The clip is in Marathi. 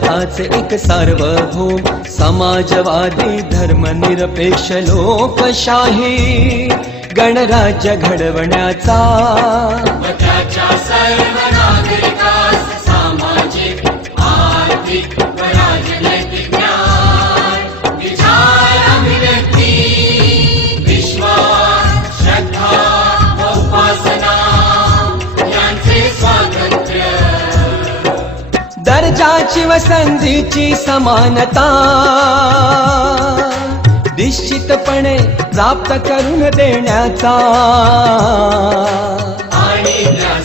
भारताचे एक सार्वभौम समाजवादी धर्मनिरपेक्ष लोकशाही गणराज्य घडवण्याचा व त्याच्या सर्व नागरिकास सामाजिक आर्थिक व राजनैतिक न्याय विचार अभिव्यक्ती विश्वास श्रद्धा व उपासना यांचे स्वातंत्र्य दर्जाची व संधीची समानता निश्चितपणे प्राप्त करून देण्याचा आणि त्या